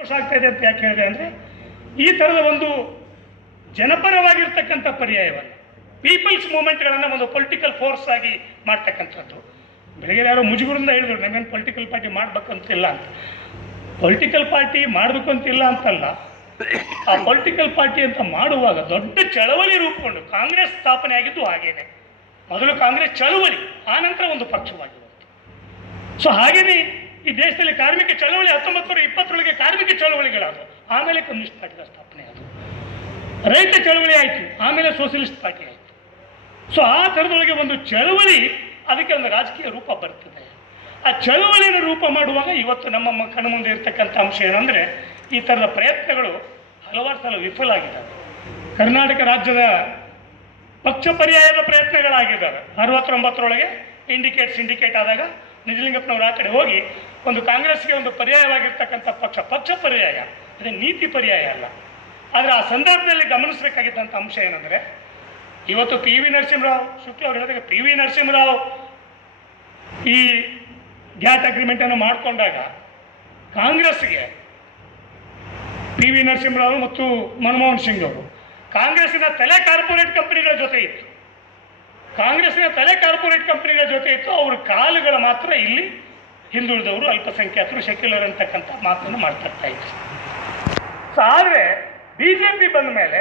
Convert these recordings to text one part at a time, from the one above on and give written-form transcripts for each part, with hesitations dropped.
ಸಂತೋಷ ಆಗ್ತಾ ಇದೆ ಅಂತ ಯಾಕೆ ಹೇಳಿದೆ ಅಂದರೆ, ಈ ಥರದ ಒಂದು ಜನಪರವಾಗಿರ್ತಕ್ಕಂಥ ಪರ್ಯಾಯವನ್ನು ಪೀಪಲ್ಸ್ ಮೂವ್ಮೆಂಟ್ಗಳನ್ನು ಒಂದು ಪೊಲಿಟಿಕಲ್ ಫೋರ್ಸ್ ಆಗಿ ಮಾಡ್ತಕ್ಕಂಥದ್ದು. ಬೆಳಗ್ಗೆ ಯಾರೋ ಮುಜುಗುರಿಂದ ಹೇಳಿದ್ರು ನಮ್ಮೇನು ಪೊಲಿಟಿಕಲ್ ಪಾರ್ಟಿ ಮಾಡಬೇಕಂತಿಲ್ಲ ಅಂತ. ಪೊಲಿಟಿಕಲ್ ಪಾರ್ಟಿ ಮಾಡಬೇಕು ಅಂತಿಲ್ಲ ಅಂತಲ್ಲ, ಆ ಪೊಲಿಟಿಕಲ್ ಪಾರ್ಟಿ ಅಂತ ಮಾಡುವಾಗ ದೊಡ್ಡ ಚಳವಳಿ ರೂಪುಗೊಂಡು ಕಾಂಗ್ರೆಸ್ ಸ್ಥಾಪನೆ ಆಗಿದ್ದು ಹಾಗೇನೆ. ಮೊದಲು ಕಾಂಗ್ರೆಸ್ ಚಳವಳಿ, ಆನಂತರ ಒಂದು ಪಕ್ಷವಾಗಿರುವಂಥ. ಸೊ ಹಾಗೇನೆ ಈ ದೇಶದಲ್ಲಿ ಕಾರ್ಮಿಕ ಚಳವಳಿ 1920 ಕಾರ್ಮಿಕ ಚಳವಳಿಗಳಾದವು, ಆಮೇಲೆ ಕಮ್ಯುನಿಸ್ಟ್ ಪಾರ್ಟಿಗಳ ಸ್ಥಾಪನೆ ಆದವು. ರೈತ ಚಳವಳಿ ಆಯಿತು, ಆಮೇಲೆ ಸೋಷಿಯಲಿಸ್ಟ್ ಪಾರ್ಟಿ ಆಯಿತು. ಸೊ ಆ ಥರದೊಳಗೆ ಒಂದು ಚಳವಳಿ, ಅದಕ್ಕೆ ಒಂದು ರಾಜಕೀಯ ರೂಪ ಬರ್ತದೆ. ಆ ಚಳವಳಿಯನ್ನು ರೂಪ ಮಾಡುವಾಗ ಇವತ್ತು ನಮ್ಮ ಕಣ್ಮುಂದೆ ಇರ್ತಕ್ಕಂಥ ಅಂಶ ಏನಂದರೆ, ಈ ಥರದ ಪ್ರಯತ್ನಗಳು ಹಲವಾರು ಸಲ ವಿಫಲ ಆಗಿದ್ದಾವೆ. ಕರ್ನಾಟಕ ರಾಜ್ಯದ ಪಕ್ಷ ಪರ್ಯಾಯದ ಪ್ರಯತ್ನಗಳಾಗಿದ್ದಾವೆ. 69ರೊಳಗೆ ಸಿಂಡಿಕೇಟ್ ಆದಾಗ ನಿಜಲಿಂಗಪ್ಪನವರು ಆ ಕಡೆ ಹೋಗಿ ಒಂದು ಕಾಂಗ್ರೆಸ್ಗೆ ಒಂದು ಪರ್ಯಾಯವಾಗಿರ್ತಕ್ಕಂಥ ಪಕ್ಷ ಪರ್ಯಾಯ, ಅದೇ ನೀತಿ ಪರ್ಯಾಯ ಅಲ್ಲ. ಆದರೆ ಆ ಸಂದರ್ಭದಲ್ಲಿ ಗಮನಿಸಬೇಕಾಗಿದ್ದಂಥ ಅಂಶ ಏನಂದರೆ, ಇವತ್ತು ಪಿ ವಿ ನರಸಿಂಹರಾವ್ ಶುಕ್ಲ ಅವರು ಹೇಳಿದಾಗ, ಪಿ ವಿ ನರಸಿಂಹರಾವ್ ಈ ಗ್ಯಾಟ್ ಅಗ್ರಿಮೆಂಟನ್ನು ಮಾಡಿಕೊಂಡಾಗ ಕಾಂಗ್ರೆಸ್ಗೆ ಪಿ ವಿ ನರಸಿಂಹರಾವ್ ಮತ್ತು ಮನಮೋಹನ್ ಸಿಂಗ್ ಅವರು ಕಾಂಗ್ರೆಸ್ಸಿನ ತಲೆ ಕಾರ್ಪೊರೇಟ್ ಕಂಪನಿಗಳ ಜೊತೆ ಇತ್ತು. ಅವ್ರ ಕಾಲುಗಳ ಮಾತ್ರ ಇಲ್ಲಿ ಹಿಂದುಳಿದವರು, ಅಲ್ಪಸಂಖ್ಯಾತರು, ಸೆಕ್ಯುಲರ್ ಅಂತಕ್ಕಂಥ ಮಾತನ್ನು ಮಾತಾಡ್ತಾ ಇತ್ತು. ಸೊ ಆದರೆ BJP ಬಂದ ಮೇಲೆ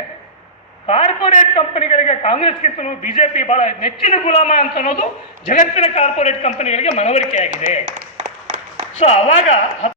ಕಾರ್ಪೊರೇಟ್ ಕಂಪನಿಗಳಿಗೆ ಕಾಂಗ್ರೆಸ್ಗಿಂತಲೂ BJP ಬಹಳ ನೆಚ್ಚಿನ ಗುಲಾಮ ಅಂತ ಅನ್ನೋದು ಜಗತ್ತಿನ ಕಾರ್ಪೊರೇಟ್ ಕಂಪನಿಗಳಿಗೆ ಮನವರಿಕೆ ಆಗಿದೆ. ಸೊ ಅವಾಗ